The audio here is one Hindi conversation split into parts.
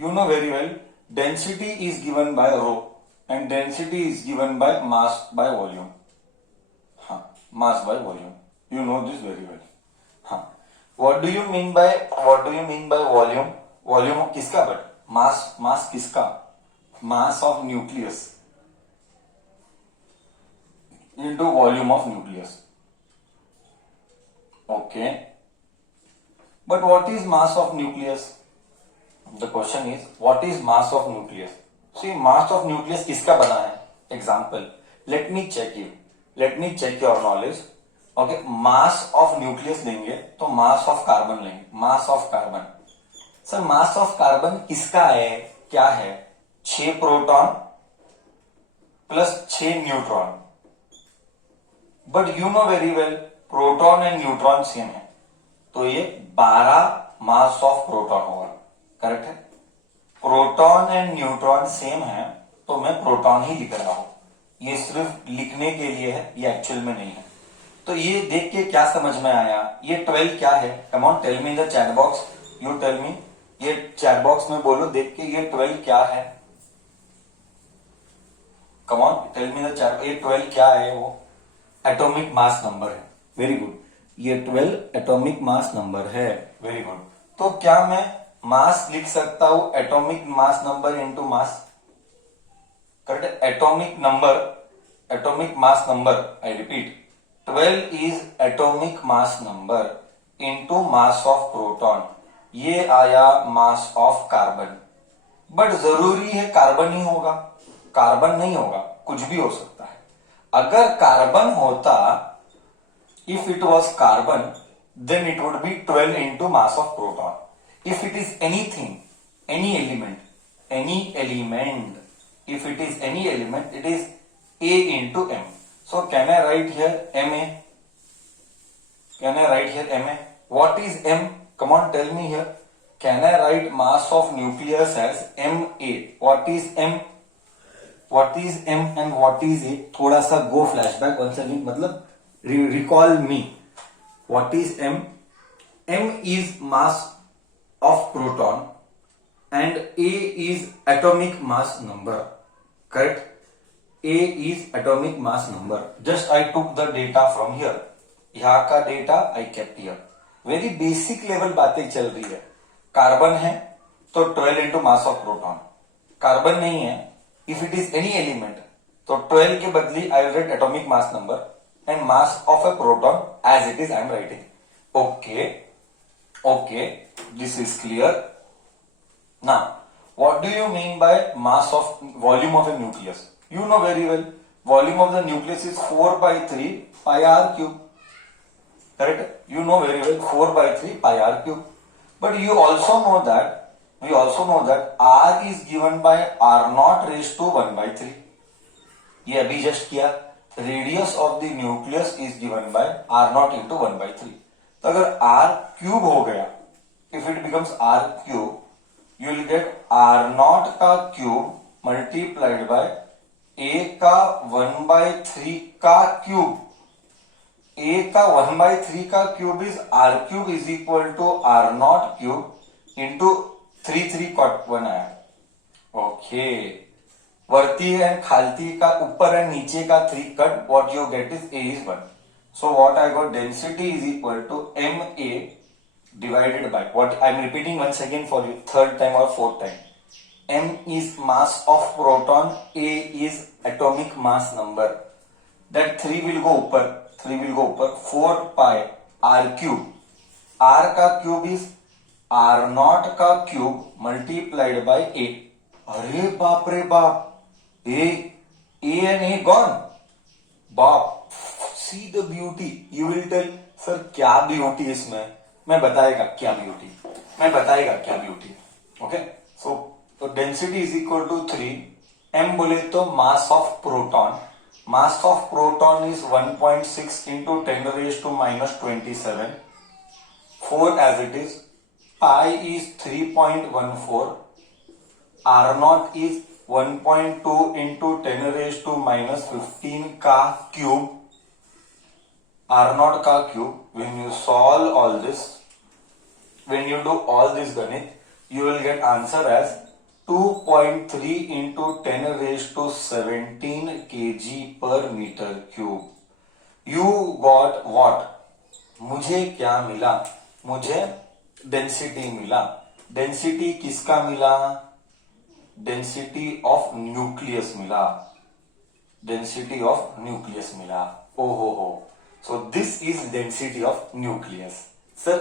You know very well, density is given by rho and density is given by mass by volume. हाँ, mass by volume. You know this very well. हाँ, what do you mean by volume? Volume किसका? But mass किसका? Mass of nucleus into volume of nucleus. Okay. But what is mass of nucleus? The question is, what is mass of nucleus? See, mass of nucleus किसका बना है? Example. Let me check your knowledge. Okay, mass of nucleus लेंगे तो mass of carbon लेंगे. Mass of carbon. Sir, mass of carbon किसका है? क्या है? 6 proton plus 6 neutron. But you know very well, proton and neutron same है, तो ये 12 मास ऑफ प्रोटॉन होगा. करेक्ट है? प्रोटॉन एंड न्यूट्रॉन सेम है, तो मैं प्रोटॉन ही लिख रहा हूं. ये सिर्फ लिखने के लिए है, ये एक्चुअल में नहीं है. तो ये देख के क्या समझ में आया? ये 12 क्या है? Come on, tell me in the chat box. You tell me. ये चैट बॉक्स में बोलो देख के, ये 12 क्या है? Come on, tell me the chat. ये 12 क्या है? वो एटॉमिक मास नंबर है. Very good. ये 12 एटॉमिक मास नंबर है. Very good. तो क्या मैं मास लिख सकता हूं atomic mass number into mass? Correct. Atomic mass number, I repeat, 12 is atomic mass number into mass of proton. ये आया मास ऑफ कार्बन. बट जरूरी है कार्बन ही होगा? कार्बन नहीं होगा, कुछ भी हो सकता है. अगर कार्बन होता, if it was carbon, then it would be 12 into mass of proton. If it is anything, any element, if it is any element, it is A into M. So can I write here Ma? Can I write here Ma? What is M? Come on, tell me here. Can I write mass of nucleus as Ma? What is M? What is M and what is A? थोड़ा सा go flashback once again, मतलब recall me. What is M? M is mass of proton and A is atomic mass number. Correct? A is atomic mass number. Just I took the data from here. यहाँ का data I kept here. Very basic level बातें चल रही है. कार्बन है तो 12 into mass of proton. Carbon नहीं है, if it is any element, तो 12 के बदली I will write atomic mass number and mass of a proton as it is I am writing. Okay, this is clear. Now, what do you mean by mass of volume of a nucleus? You know very well, volume of the nucleus is 4 by 3 pi r cube. Correct? You know very well, 4 by 3 pi r cube. But you also know that r is given by r naught raised to 1 by 3. ये अभी जस्ट किया. Radius of the nucleus is given by R not into 1 by 3. तो अगर आर क्यूब हो गया, if it becomes R cube, you will get R not का क्यूब मल्टीप्लाइड बाय ए का 1 बाई 3 का क्यूब. ए का 1 बाई 3 का cube is R cube is equal to R not cube into 3 कॉट 1 आया. ओके. वर्ती एंड खालती का ऊपर एंड नीचे का 3 cut, what you get is A is 1. So what I got, density is equal to Ma divided by what I am repeating once again for you, third time or fourth time. M is mass of proton, A is atomic mass number. That 3 will go ऊपर, 4 pi r cube. R का क्यूब इज r नॉट का क्यूब मल्टीप्लाइड बाय A. अरे बाप रे बाप, A and A gone. बाप, see the beauty. You will tell, sir क्या ब्यूटी इसमें? मैं बताएगा क्या beauty. Okay, so density is equal to 3. M बोले तो mass of proton. Mass of proton is 1.6 into 10 raised to minus 27. 4 as it is. Pi is 3.14. R naught is 1.2 into 10 raised to minus 15 का क्यूब. R naught का cube. When you solve all this, when you do all this ganit, you will get answer as 2.3 into 10⁻17 kg per meter cube. You got what? मुझे क्या मिला? मुझे डेंसिटी मिला. डेंसिटी किसका मिला? डेंसिटी ऑफ न्यूक्लियस मिला. डेंसिटी ऑफ न्यूक्लियस मिला. ओहो हो. So this is density of nucleus. Sir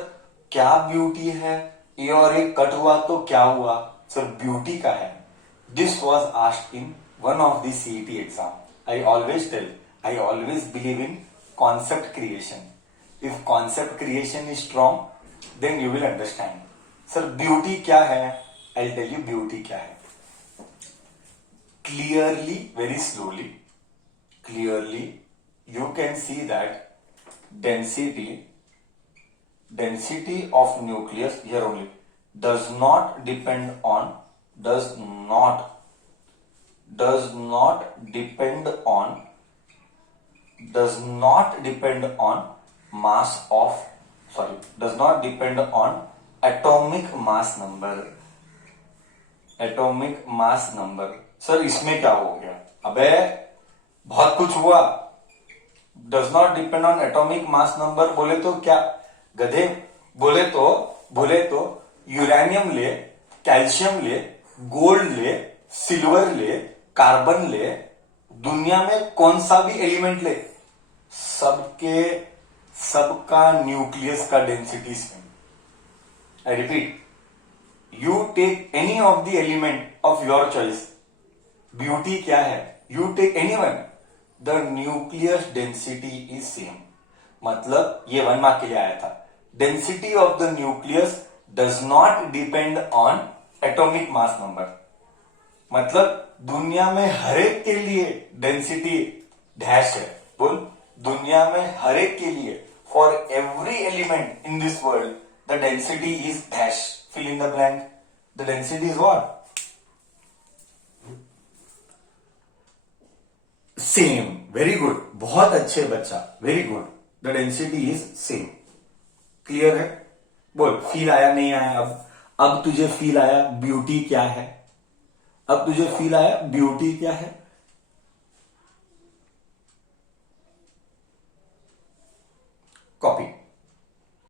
क्या ब्यूटी है? ये और ये कट हुआ तो क्या हुआ? सर ब्यूटी का है. This was asked in one of the CET exam. I always tell, I always believe in concept creation. If concept creation is strong, then you will understand. Sir beauty क्या है? आई टेल यू ब्यूटी क्या है. Clearly, very slowly, clearly, you can see that density of nucleus here only does not depend on mass of does not depend on atomic mass number. Atomic mass number. Sir इसमें क्या हो गया? अबे बहुत कुछ हुआ. Does not depend on atomic mass number बोले तो क्या गधे? बोले तो यूरेनियम ले, कैल्शियम ले, गोल्ड ले, सिल्वर ले, कार्बन ले, दुनिया में कौन सा भी एलिमेंट ले, सबका न्यूक्लियस का density same. I repeat, you take any of the element of your choice. Beauty क्या है? You take anyone, the nucleus density is same. मतलब ये 1 मार्क के लिए आया था. Density of the nucleus does not depend on atomic mass number. मतलब दुनिया में हर एक के लिए डेंसिटी डैश है. बोल, दुनिया में हर एक के लिए, for every element in this world, the density is dash. Fill in the blank. The density is what? Same. Very good. बहुत अच्छे बच्चा. Very good. The density is same. Clear है? बोल, फील आया नहीं आया? अब तुझे फील आया ब्यूटी क्या है? अब तुझे फील आया ब्यूटी क्या है?